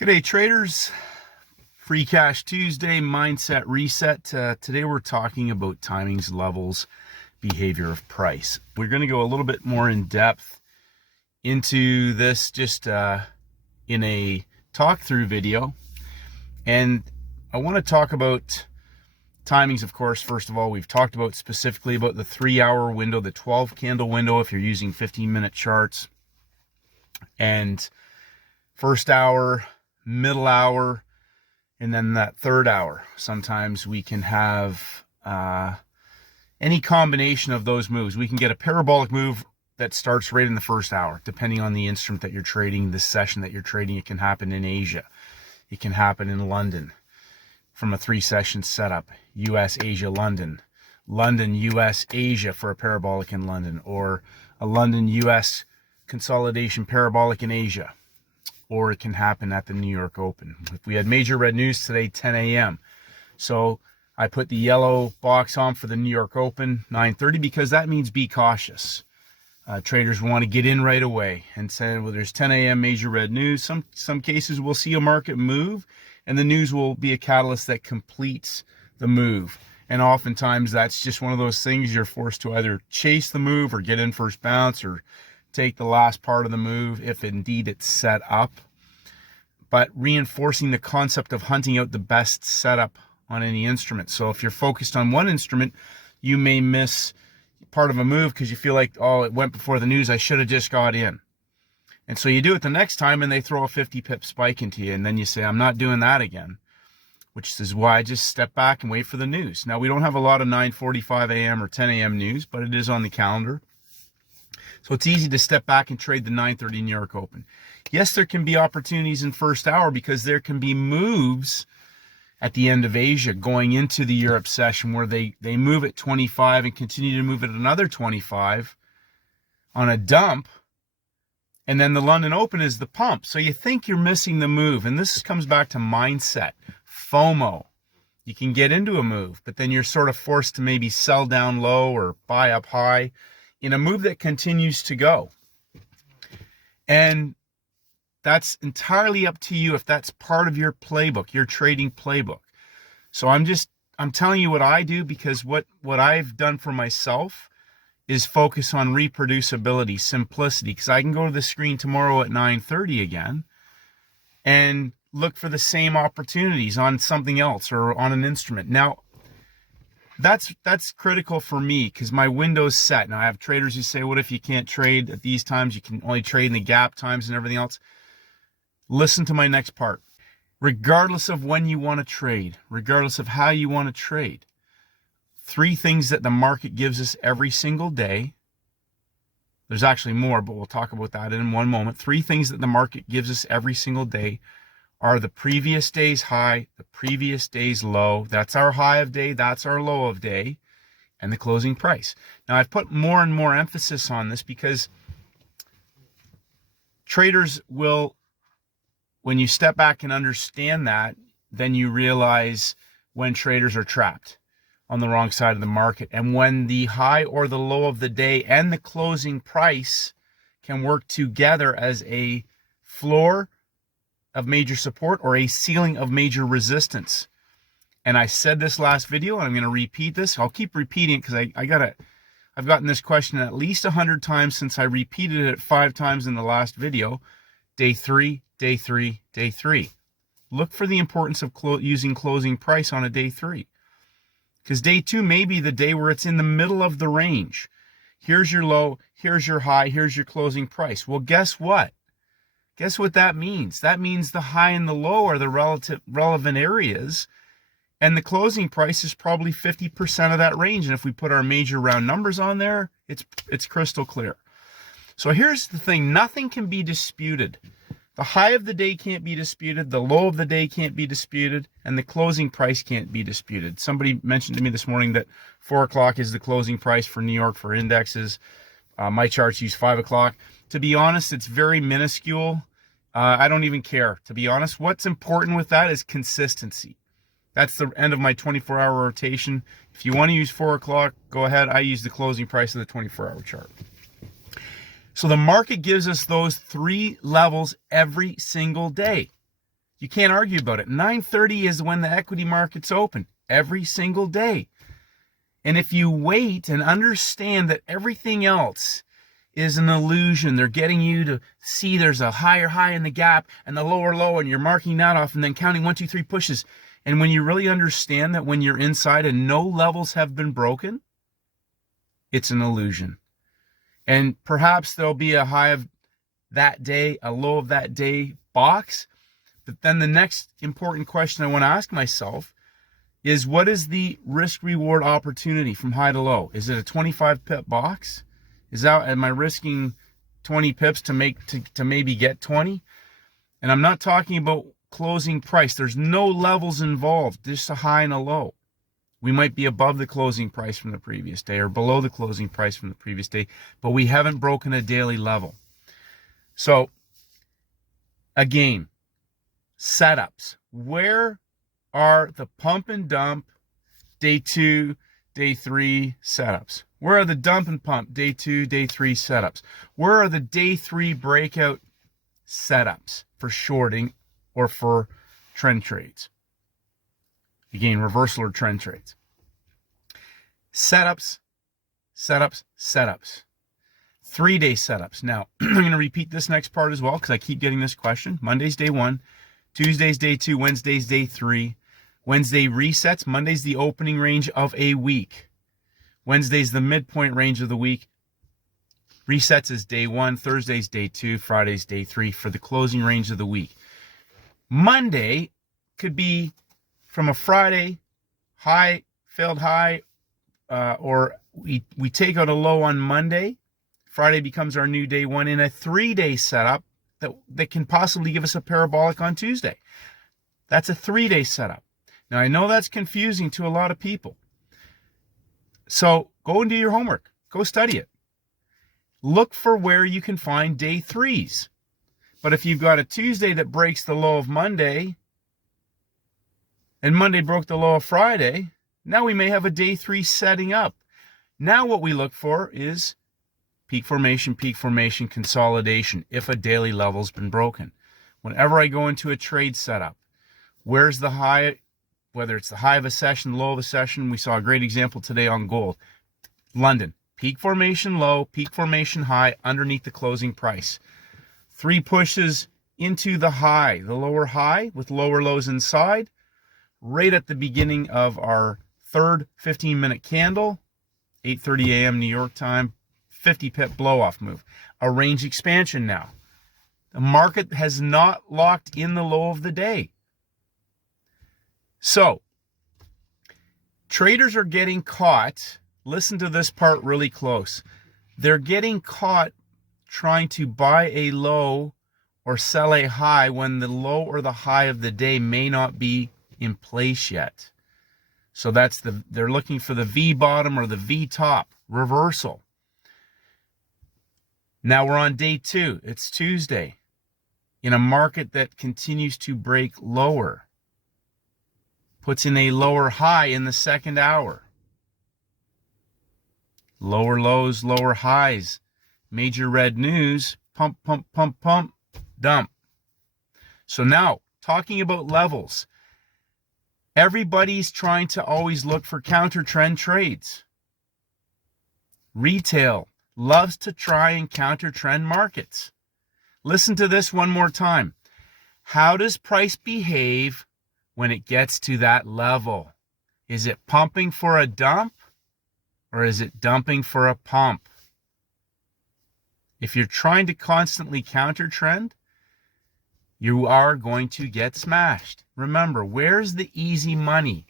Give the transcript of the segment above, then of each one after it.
G'day traders, Free Cash Tuesday, Mindset Reset. Today we're talking about timings, levels, behavior of price. We're going to go a little bit more in depth into this just in a talk through video. And I want to talk about timings, of course. First of all, we've talked about specifically about the 3-hour window, the 12 candle window if you're using 15-minute charts, and first hour, middle hour, and then that third hour. Sometimes we can have any combination of those moves. We can get a parabolic move that starts right in the first hour, depending on the instrument that you're trading, the session that you're trading. It can happen in Asia. It can happen in London from a 3-session setup. US, Asia, London. London, US, Asia for a parabolic in London, or a London, US consolidation parabolic in Asia. Or it can happen at the New York Open. If we had major red news today, 10 a.m. So I put the yellow box on for the New York Open, 9:30, because that means be cautious. Traders want to get in right away and say, well, there's 10 a.m. major red news. Some cases we'll see a market move, and the news will be a catalyst that completes the move. And oftentimes that's just one of those things you're forced to either chase the move or get in first bounce or take the last part of the move if indeed it's set up. But reinforcing the concept of hunting out the best setup on any instrument. So if you're focused on one instrument, you may miss part of a move because you feel like, oh, it went before the news, I should have just got in. And so you do it the next time and they throw a 50 pip spike into you, and then you say, I'm not doing that again, which is why I just step back and wait for the news. Now, we don't have a lot of 9:45 a.m. or 10 a.m. news, but it is on the calendar. So it's easy to step back and trade the 9:30 New York Open. Yes, there can be opportunities in first hour because there can be moves at the end of Asia going into the Europe session where they move at 25 and continue to move at another 25 on a dump. And then the London Open is the pump. So you think you're missing the move. And this comes back to mindset, FOMO. You can get into a move, but then you're sort of forced to maybe sell down low or buy up high in a move that continues to go. And that's entirely up to you if that's part of your playbook, your trading playbook. So I'm telling you what I do, because what I've done for myself is focus on reproducibility, simplicity, because I can go to the screen tomorrow at 9:30 again and look for the same opportunities on something else or on an instrument. Now, that's critical for me because my window's set. Now, I have traders who say, what if you can't trade at these times? You can only trade in the gap times and everything else. Listen to my next part. Regardless of when you want to trade, regardless of how you want to trade, 3 things that the market gives us every single day. There's actually more, but we'll talk about that in one moment. 3 things that the market gives us every single day are the previous day's high, the previous day's low. That's our high of day, that's our low of day, and the closing price. Now, I've put more and more emphasis on this because traders will, when you step back and understand that, then you realize when traders are trapped on the wrong side of the market, and when the high or the low of the day and the closing price can work together as a floor of major support or a ceiling of major resistance. And I said this last video, and I'm going to repeat this. I'll keep repeating it because I've gotten this question at least 100 times since I repeated it 5 times in the last video. Day 3, day 3, day 3. Look for the importance of using closing price on a day 3. Because day 2 may be the day where it's in the middle of the range. Here's your low, here's your high, here's your closing price. Well, guess what? Guess what that means? That means the high and the low are the relevant areas, and the closing price is probably 50% of that range. And if we put our major round numbers on there, it's crystal clear. So here's the thing. Nothing can be disputed. The high of the day can't be disputed, the low of the day can't be disputed, and the closing price can't be disputed. Somebody mentioned to me this morning that 4 o'clock is the closing price for New York for indexes. My charts use 5 o'clock. To be honest, it's very minuscule. I don't even care, to be honest. What's important with that is consistency. That's the end of my 24-hour rotation. If you want to use 4 o'clock, go ahead. I use the closing price of the 24-hour chart. So the market gives us those 3 levels every single day. You can't argue about it. 9:30 is when the equity markets open every single day. And if you wait and understand that everything else is an illusion, they're getting you to see there's a higher high in the gap and the lower low, and you're marking that off and then counting 1, 2, 3 pushes. And when you really understand that when you're inside and no levels have been broken, it's an illusion. And perhaps there'll be a high of that day, a low of that day box. But then the next important question I want to ask myself is, what is the risk reward opportunity from high to low? Is it a 25 pip box? Am I risking 20 pips to maybe get 20? And I'm not talking about closing price. There's no levels involved, just a high and a low. We might be above the closing price from the previous day or below the closing price from the previous day, but we haven't broken a daily level. So again, setups. Where are the pump and dump day 2, day 3 setups? Where are the dump and pump day 2, day 3 setups? Where are the day 3 breakout setups for shorting or for trend trades? Again, reversal or trend trades. Setups, setups, setups. 3-day setups. Now, I'm going to repeat this next part as well because I keep getting this question. Monday's day 1, Tuesday's day 2, Wednesday's day 3. Wednesday resets. Monday's the opening range of a week. Wednesday's the midpoint range of the week. Resets is day 1, Thursday's day 2, Friday's day 3 for the closing range of the week. Monday could be from a Friday high, failed high, or we take out a low on Monday. Friday becomes our new day 1 in a 3-day setup that can possibly give us a parabolic on Tuesday. That's a 3-day setup. Now, I know that's confusing to a lot of people. So go and do your homework. Go study it. Look for where you can find day 3s. But if you've got a Tuesday that breaks the low of Monday, and Monday broke the low of Friday, now we may have a day 3 setting up. Now what we look for is peak formation, consolidation, if a daily level's been broken. Whenever I go into a trade setup, where's the high, whether it's the high of a session, low of a session. We saw a great example today on gold. London, peak formation low, peak formation high, underneath the closing price. 3 pushes into the high, the lower high with lower lows inside, right at the beginning of our third 15-minute candle, 8:30 a.m. New York time, 50 pip blow-off move. A range expansion now. The market has not locked in the low of the day. So, traders are getting caught. Listen to this part really close. They're getting caught trying to buy a low or sell a high when the low or the high of the day may not be in place yet. So they're looking for the V bottom or the V top reversal. Now we're on day 2. It's Tuesday in a market that continues to break lower. Puts in a lower high in the second hour. Lower lows, lower highs. Major red news. Pump, pump, pump, pump. Dump. So now, talking about levels. Everybody's trying to always look for counter trend trades. Retail loves to try and counter trend markets. Listen to this one more time. How does price behave when it gets to that level? Is it pumping for a dump or is it dumping for a pump? If you're trying to constantly counter trend, you are going to get smashed. Remember, where's the easy money?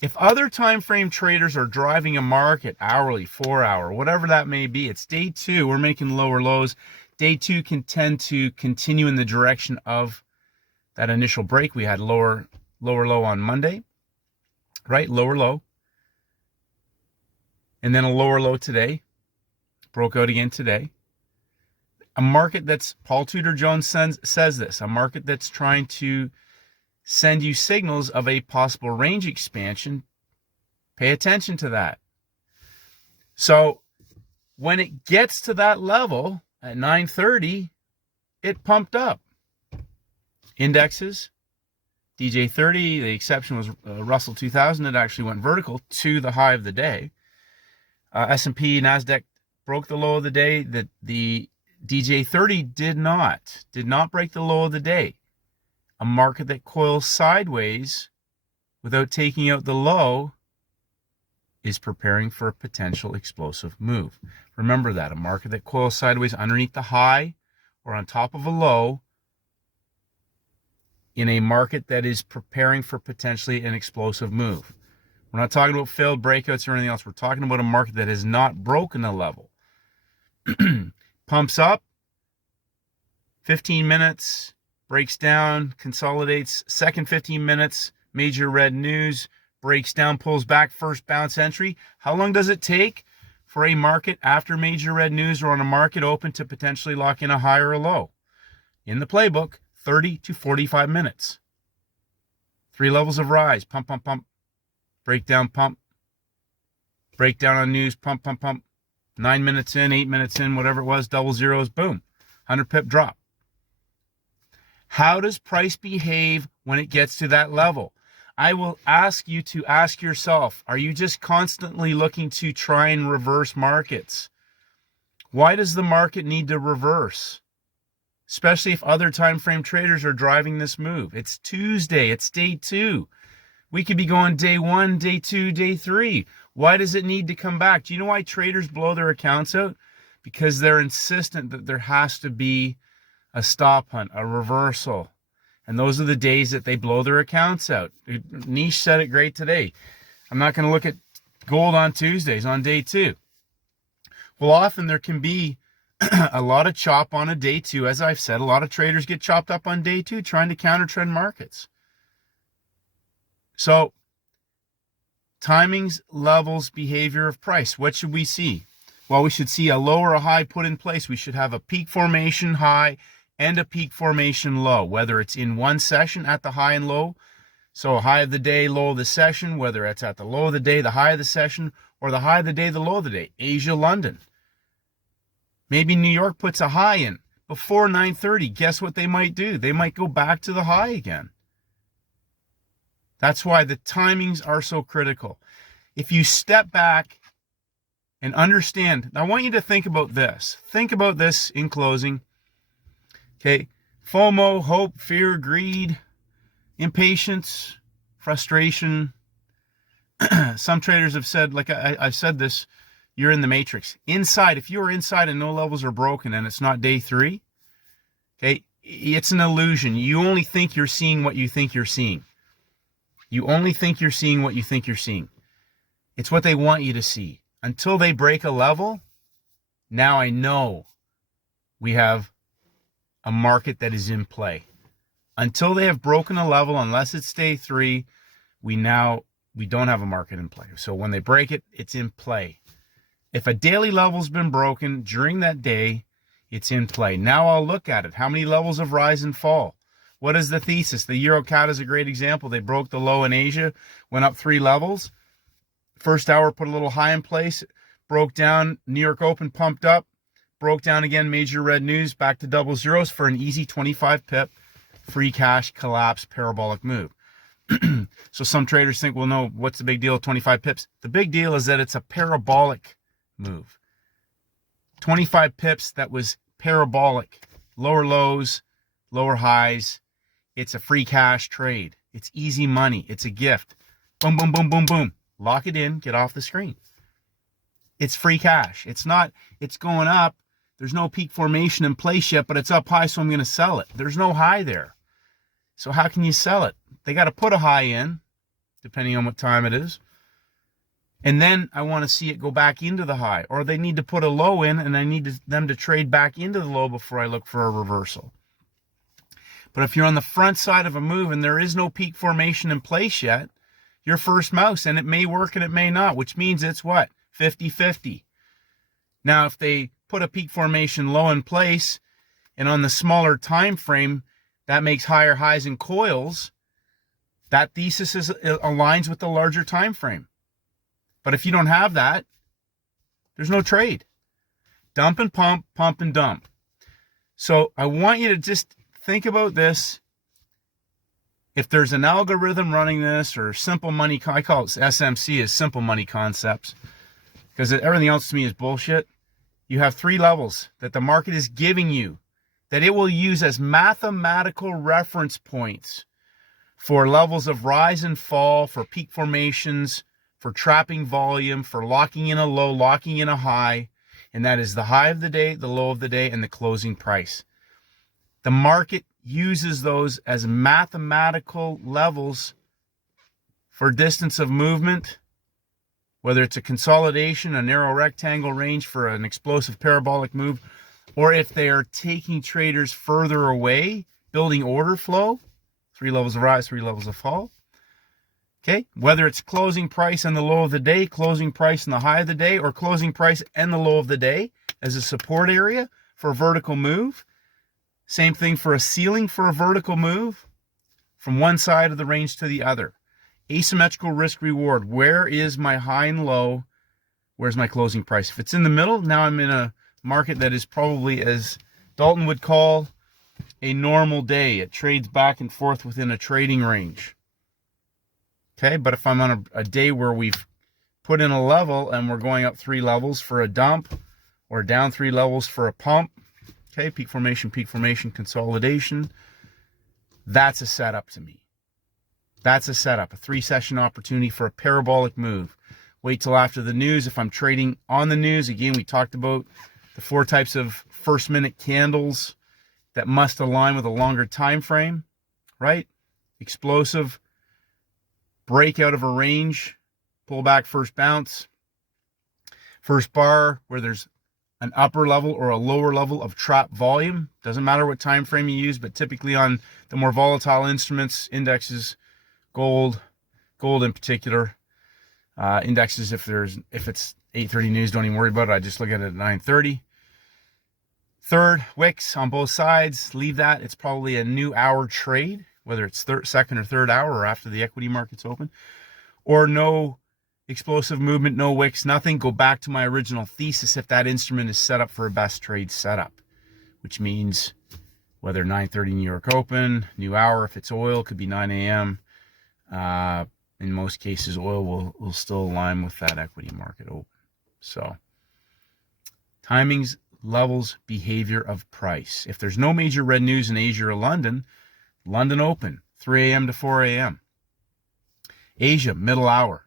If other time frame traders are driving a market hourly, 4 hour, whatever that may be, it's day 2, we're making lower lows. Day 2 can tend to continue in the direction of that initial break. We had lower low on Monday, right? Lower low. And then a lower low today. Broke out again today. A market that's, Paul Tudor Jones says this, a market that's trying to send you signals of a possible range expansion. Pay attention to that. So when it gets to that level at 9:30, it pumped up. Indexes, DJ30, the exception was Russell 2000. It actually went vertical to the high of the day. S&P, NASDAQ broke the low of the day. The DJ30 did not break the low of the day. A market that coils sideways without taking out the low is preparing for a potential explosive move. Remember that. A market that coils sideways underneath the high or on top of a low in a market that is preparing for potentially an explosive move. We're not talking about failed breakouts or anything else. We're talking about a market that has not broken a level. Pumps up, 15 minutes, breaks down, consolidates, second 15 minutes, major red news, breaks down, pulls back, first bounce entry. How long does it take for a market after major red news or on a market open to potentially lock in a high or a low? In the playbook, 30 to 45 minutes. 3 levels of rise, pump, pump, pump, breakdown, pump, breakdown on news, pump, pump, pump. 9 minutes in, 8 minutes in, whatever it was, double zeros, boom, 100 pip drop. How does price behave when it gets to that level? I will ask you to ask yourself, are you just constantly looking to try and reverse markets? Why does the market need to reverse? Especially if other time frame traders are driving this move. It's Tuesday, it's day 2. We could be going day 1, day 2, day 3. Why does it need to come back? Do you know why traders blow their accounts out? Because they're insistent that there has to be a stop hunt, a reversal. And those are the days that they blow their accounts out. Niche said it great today. I'm not going to look at gold on Tuesdays, on day 2. Well, often there can be a lot of chop on a day 2. As I've said, a lot of traders get chopped up on day 2 trying to counter trend markets. So, timings, levels, behavior of price. What should we see? Well, we should see a low or a high put in place. We should have a peak formation high and a peak formation low, whether it's in one session at the high and low. So high of the day, low of the session, whether it's at the low of the day, the high of the session, or the high of the day, the low of the day. Asia, London. Maybe New York puts a high in before 9:30. Guess what they might do? They might go back to the high again. That's why the timings are so critical. If you step back and understand, I want you to think about this. Think about this in closing. Okay, FOMO, hope, fear, greed, impatience, frustration. Some traders have said, like I said this, you're in the matrix. Inside, if you're inside and no levels are broken and it's not day 3, okay, it's an illusion. You only think you're seeing what you think you're seeing. You only think you're seeing what you think you're seeing. It's what they want you to see. Until they break a level, now I know we have a market that is in play. Until they have broken a level, unless it's day 3, we don't have a market in play. So when they break it, it's in play. If a daily level's been broken during that day, it's in play. Now I'll look at it. How many levels of rise and fall? What is the thesis? The EuroCAD is a great example. They broke the low in Asia, went up 3 levels. First hour put a little high in place, broke down, New York Open pumped up, broke down again, major red news, back to double zeros for an easy 25 pip free cash collapse parabolic move. So some traders think, well, no, what's the big deal? 25 pips. The big deal is that it's a parabolic move. 25 pips that was parabolic. Lower lows, lower highs. It's a free cash trade. It's easy money. It's a gift. Boom, boom, boom, boom, boom. Lock it in. Get off the screen. It's free cash. It's not, it's going up. There's no peak formation in place yet, but it's up high, so I'm going to sell it. There's no high there. So how can you sell it? They got to put a high in, depending on what time it is. And then I want to see it go back into the high. Or they need to put a low in, and I need them to trade back into the low before I look for a reversal. But if you're on the front side of a move and there is no peak formation in place yet, you're first mouse, and it may work and it may not, which means it's what? 50-50. Now, if they put a peak formation low in place, and on the smaller time frame, that makes higher highs and coils, that thesis aligns with the larger time frame. But if you don't have that, there's no trade. Dump and pump, pump and dump. So I want you to just think about this If there's an algorithm running this, or simple money, I call it SMC, is simple money concepts, because everything else to me is bullshit. You have 3 levels that the market is giving you that it will use as mathematical reference points for levels of rise and fall, for peak formations, for trapping volume, for locking in a low, locking in a high, and that is the high of the day, the low of the day, and the closing price. The market uses those as mathematical levels for distance of movement, whether it's a consolidation, a narrow rectangle range for an explosive parabolic move, or if they are taking traders further away, building order flow, 3 levels of rise, 3 levels of fall. Okay, whether it's closing price and the low of the day, closing price and the high of the day, or closing price and the low of the day as a support area for a vertical move. Same thing for a ceiling for a vertical move from one side of the range to the other. Asymmetrical risk reward. Where is my high and low? Where's my closing price? If it's in the middle, now I'm in a market that is probably, as Dalton would call, a normal day. It trades back and forth within a trading range. Okay, but if I'm on a day where we've put in a level and we're going up 3 levels for a dump, or down 3 levels for a pump, okay, peak formation, consolidation, that's a setup to me. That's a setup, a 3-session opportunity for a parabolic move. Wait till after the news. If I'm trading on the news, again, we talked about the 4 types of first-minute candles that must align with a longer time frame, right? Explosive, break out of a range, pull back, first bounce, first bar where there's an upper level or a lower level of trap volume. Doesn't matter what time frame you use, but typically on the more volatile instruments, indexes, gold in particular, indexes, if it's 8:30 news, don't even worry about it. I just look at it at 9:30. Third, wicks on both sides, leave that. It's probably a new hour trade, whether it's second or third hour or after the equity market's open, or no explosive movement, no wicks, nothing. Go back to my original thesis if that instrument is set up for a best trade setup, which means whether 9:30 New York open, new hour, if it's oil, could be 9 a.m. In most cases, oil will still align with that equity market open. So timings, levels, behavior of price. If there's no major red news in Asia or London, London open, 3 a.m. to 4 a.m. Asia, middle hour.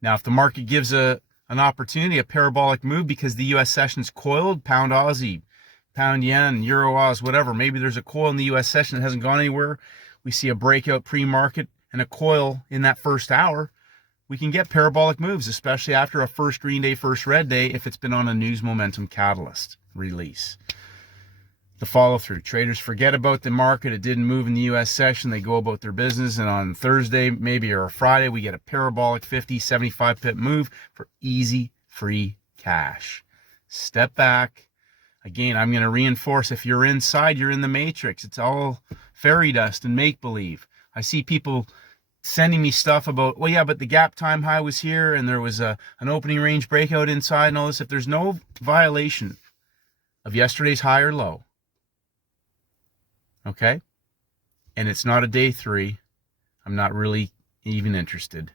Now, if the market gives an opportunity, a parabolic move, because the U.S. session's coiled, pound Aussie, pound yen, euro Oz, whatever, maybe there's a coil in the U.S. session that hasn't gone anywhere. We see a breakout pre-market and a coil in that first hour. We can get parabolic moves, especially after a first green day, first red day, if it's been on a news momentum catalyst release. The follow through. Traders forget about the market. It didn't move in the U.S. session. They go about their business. And on Thursday, maybe, or Friday, we get a parabolic 50, 75 pip move for easy, free cash. Step back. Again, I'm going to reinforce, if you're inside, you're in the matrix. It's all fairy dust and make-believe. I see people sending me stuff about, well, yeah, but the gap time high was here and there was an opening range breakout inside and all this. If there's no violation of yesterday's high or low, okay, and it's not a day 3, I'm not really even interested.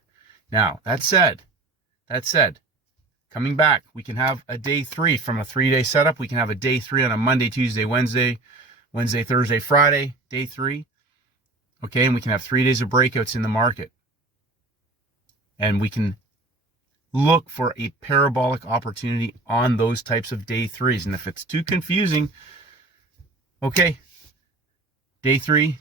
Now, that said, coming back, we can have a day 3 from a 3-day setup. We can have a day 3 on a Monday, Tuesday, Wednesday, Thursday, Friday, day 3. Okay, and we can have 3 days of breakouts in the market. And we can look for a parabolic opportunity on those types of day 3s. And if it's too confusing, okay, day 3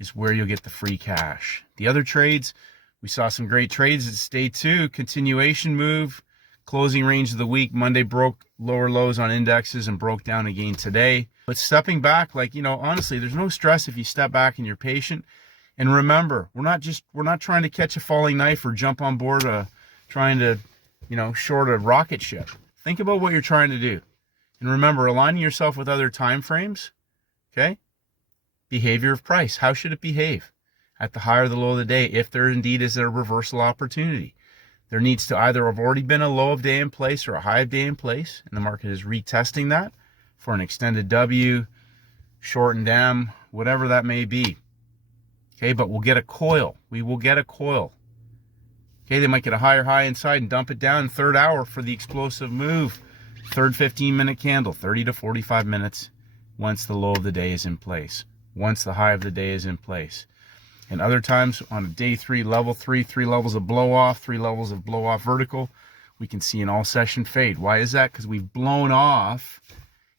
is where you'll get the free cash. The other trades, we saw some great trades. It's day 2, continuation move, closing range of the week. Monday broke lower lows on indexes and broke down again today. But stepping back, honestly, there's no stress if you step back and you're patient. And remember, we're not trying to catch a falling knife or jump on board trying to, short a rocket ship. Think about what you're trying to do. And remember, aligning yourself with other time frames, okay? Behavior of price. How should it behave at the high or the low of the day if there indeed is a reversal opportunity? There needs to either have already been a low of day in place or a high of day in place, and the market is retesting that for an extended W, short and M, whatever that may be. Okay, but we'll get a coil. We will get a coil. Okay, they might get a higher high inside and dump it down in third hour for the explosive move. Third 15-minute candle, 30 to 45 minutes once the low of the day is in place, once the high of the day is in place. And other times on a day 3, level 3, 3 levels of blow off, 3 levels of blow off vertical, we can see an all session fade. Why is that? Because we've blown off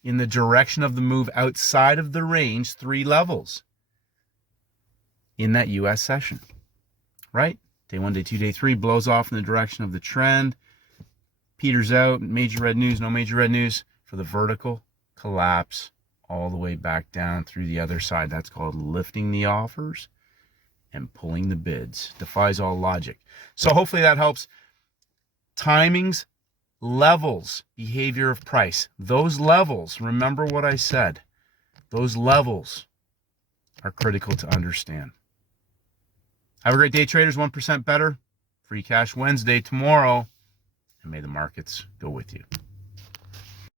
in the direction of the move outside of the range 3 levels in that US session, right? Day 1, day 2, day 3 blows off in the direction of the trend, peters out, major red news, no major red news, for the vertical collapse all the way back down through the other side. That's called lifting the offers and pulling the bids. Defies all logic. So hopefully that helps. Timings, levels, behavior of price. Those levels, remember what I said, those levels are critical to understand. Have a great day, traders. 1% better. Free Cash Wednesday tomorrow. And may the markets go with you.